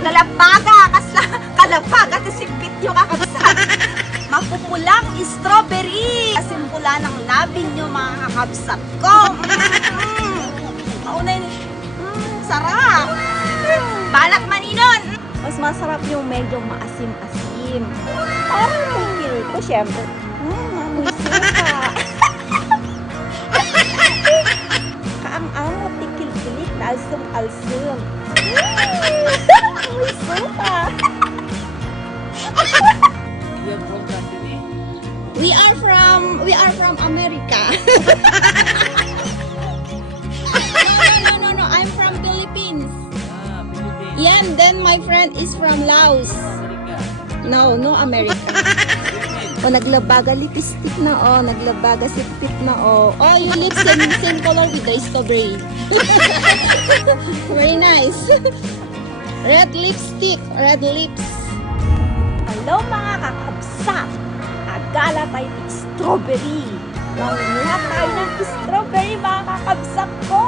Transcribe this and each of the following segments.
Nagdalabaga, kasla, kalabaga, tisipit yung kakabsat. Mapupulang strawberry. Kasimpula ng labi nyo, mga kakabsat ko. Mauna yun. Sarap. Balat maninon. Mas masarap yung medyo maasim-asim. Parang tingil ko, syempre. Mamoy suka. Kaang-ang at tikil-kilik na alsum-alsum. Mamoy suka. We are from America. No. I'm from Philippines. Yeah, and then my friend is from Laos. No America. Naglabaga lipstick na naglabaga sipit na Oh, your lips same color with the strawberry. Very nice. Red lipstick, red lips. Hello mga kakabsat. Agala tayo ng strawberry. Nanguha tayo ng strawberry mga kakabsat ko.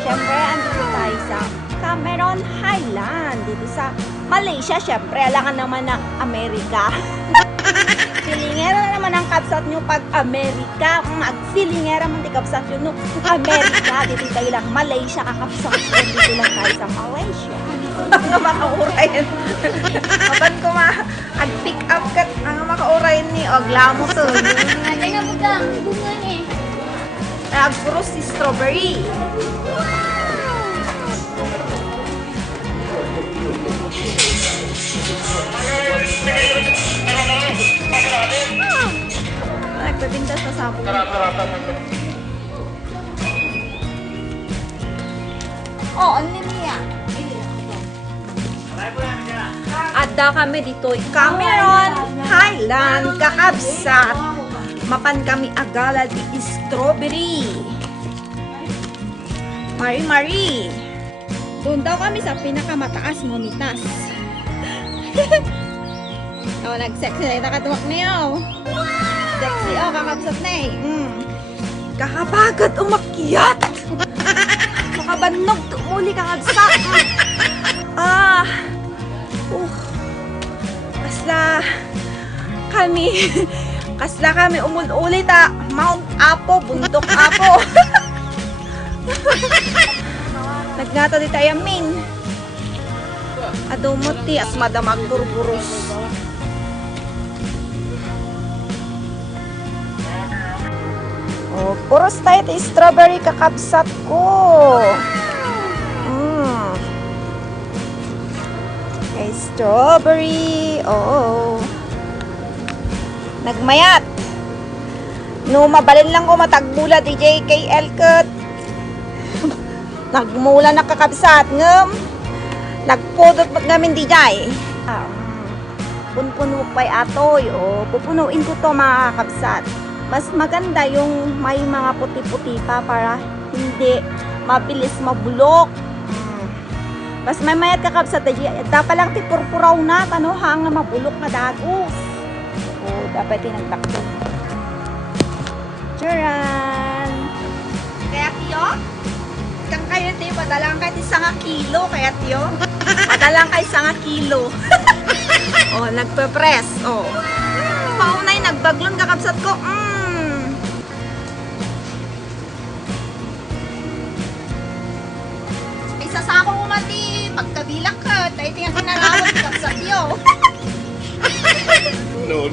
Siyempre, andito tayo sa Cameron Highland. Dito sa Malaysia, siyempre, alangan naman ng Amerika. Filingera naman ang kapsat nyo pag Amerika. Mag-filingera man di kapsat nyo no Amerika. Dito tayo lang Malaysia kakapsat. Dito lang tayo sa Malaysia. Ang makaurayan. Kapan ko mag-pick up kat ang makaurayan ni Oglamo to. Ada nga bugang bunga eh. Nagpuro si strawberry. Nagpapinta sa sabon. Ano niya? Ada kami dito, Cameron Highland, kakabsat. Mapan kami agala di strawberry. Mari. Doon daw kami sa pinakamataas monitas. Nag-sexy na nakatuwak niyo. Sexy, kakabsat na eh. Kakabagat umakyat. Makabanog tumuli kakabsat. Kasla kami umulit Mount Apo, Bundok Apo. Nagnata di tayo min. Adumuti as madamag burburos. Puros tayo ito strawberry kakabsat ko. Okay, strawberry. Nagmayat. No, mabalin lang ko matagbula di JKL cut. Nagmula na kakabsat ngam. Nagpudot ngamin di jay. Punpuno pa'y atoy. Pupunuin ko to mga kakabsat. Mas maganda yung may mga puti-puti pa para hindi mabilis mabulok. Mas may mayat kakabsat di jay. Dapat lang ti purpuraw na hanga mabulok na dagos. Dapat tinagtakto. Charan! Kaya tiyo, kang kayo tiyo, padalang kayo isang kilo, kaya tiyo. Padalang kayo isang kilo. Nagpe-press. Paunay, nagbaglon kakabsat ko. Isa sa ako umati, pagkabilak ka, tayo tiyang sinarawan kakabsat tiyo. No.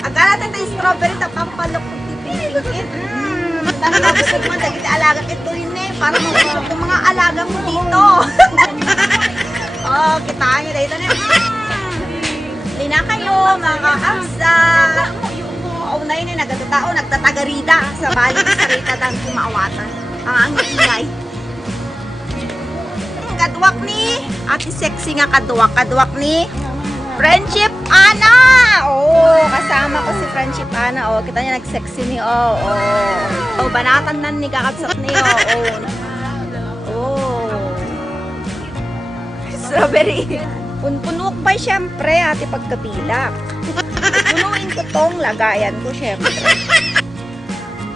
Agala tayo strawberry pampalok ng tipin. Tanong na gusto mo, dagiti alaga ito yun eh. Para kung mga alaga mo dito. Kitaan nyo dito na. Lina kayo, mga kakabsa. Na yun eh, nagtatao, nagtatagarida sa balik sa rita dang kumawatan. Ang ingay. Kaduwak ni Ate Sexy nga kaduwak ni Friendship Ana. Kasama ko si Friendship Ana. Kita niya nag-sexy ni banatan nan ni kakabsat ni strawberry. Punpunok pa syempre ate pagkabilak. Punuin ko tong lagayan ko syempre.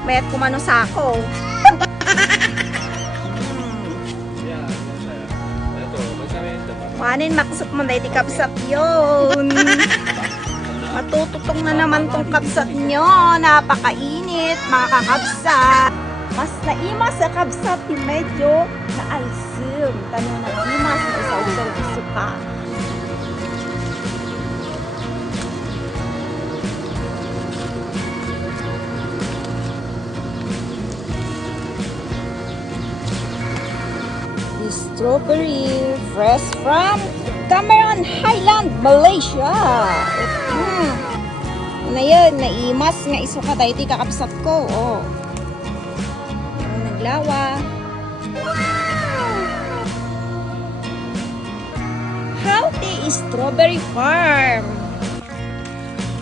Mayat kumano sa ako. Manin maksud mo na iti kapsat yun. Matututong na naman tong kapsat nyo. Napakainit, mga kakabsat. Mas naimas sa kapsat, medyo naalsum. Tanong na imas na isaw-saw isuka. Strawberry fresh from Cameron Highland, Malaysia. Ano yun? Naimas nga isuka tayo iti kakabsat ko. Oh. Naglawa. Healthy Strawberry Farm.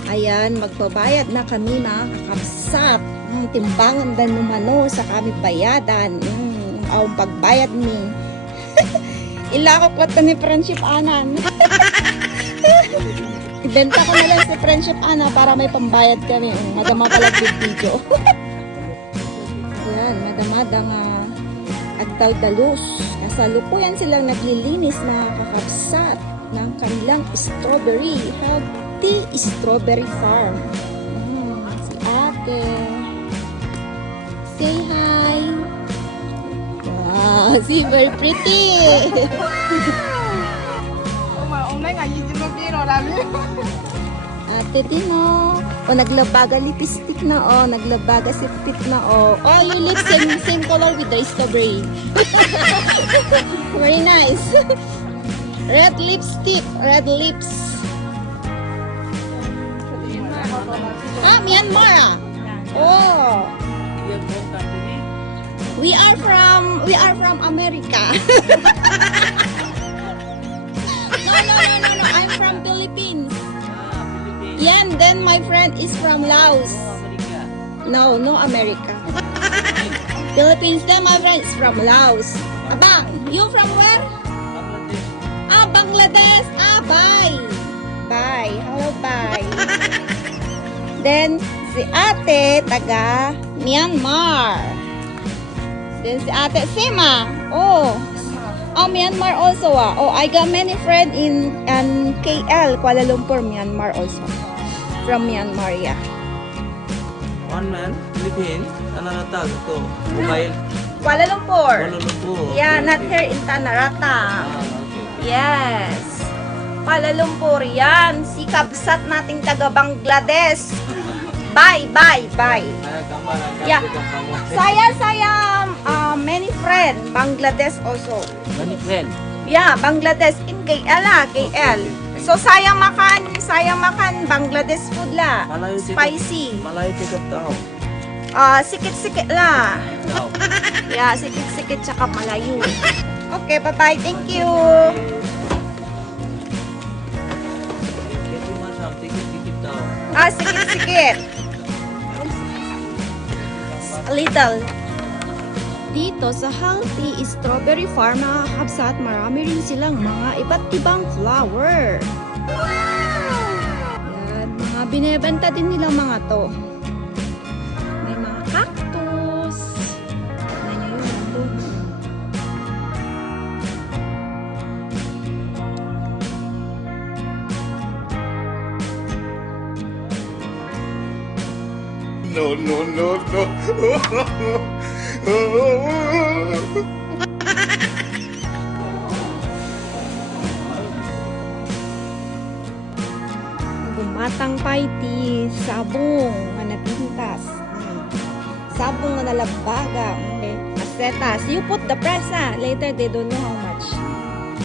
Ayan, magbabayad na kami mga kakabsat. Timbangan dan numano sa kami bayadan. Ang pagbayad ni ila ko kwata ni Friendship Anan. Ibenta ko na lang si Friendship Ana para may pambayad kami. Madama pala video. Ayan, madamada nga agdal-dalus. Kasalukuyan silang naglilinis na kakabsat ng kanilang strawberry. Healthy Strawberry Farm. Si ate. Say hi. Wow, see, very pretty. Ate din oh. O naglabaga lipstick na oh, naglabaga sipit na oh. Oh, your lips same color with the strawberry. Very nice. Red lipstick, red lips. Ah, Myanmar ah. Oh. We are from America. No. I'm from Philippines. Yeah, and then my friend is from Laos. No America. Philippines. Then my friend is from Laos. Aba, you from where? Bangladesh. Bye. Bye. Hello, bye. Then si ate taga Myanmar. Then si ate Sima. Oh, Myanmar also ah. Oh, I got many friends in KL, Kuala Lumpur, Myanmar also. From Myanmar, yeah. One man, Philippines, another tag to mobile. Kuala Lumpur. Kuala Lumpur. Yeah, Okay, not okay. here in Tanarata. Okay. Yes. Kuala Lumpur, yan. Si kabsat nating taga Bangladesh. Bye. Yeah. Saya many friend Bangladesh also. Many friend. Yeah, Bangladesh in KL KL. So saya makan Bangladesh food la. Malayo Spicy. Malayo tikap tao. Sikit-sikit la. Tao. Yeah, sikit-sikit tsaka malayo. Okay, bye-bye. Thank you. Get you much of tikip tao. Sikit-sikit. A little. Dito sa Healthy Strawberry Farm, mga kakabsat, marami rin silang mga iba't ibang flower. Yan, mga binebenta din nilang mga to. May mga cactus. Tignan nyo yun, nandun. No. Bumatang paiti, sabong nga napintas. Sabong nga nalabaga. Okay. Masetas. You put the price later they don't know how much.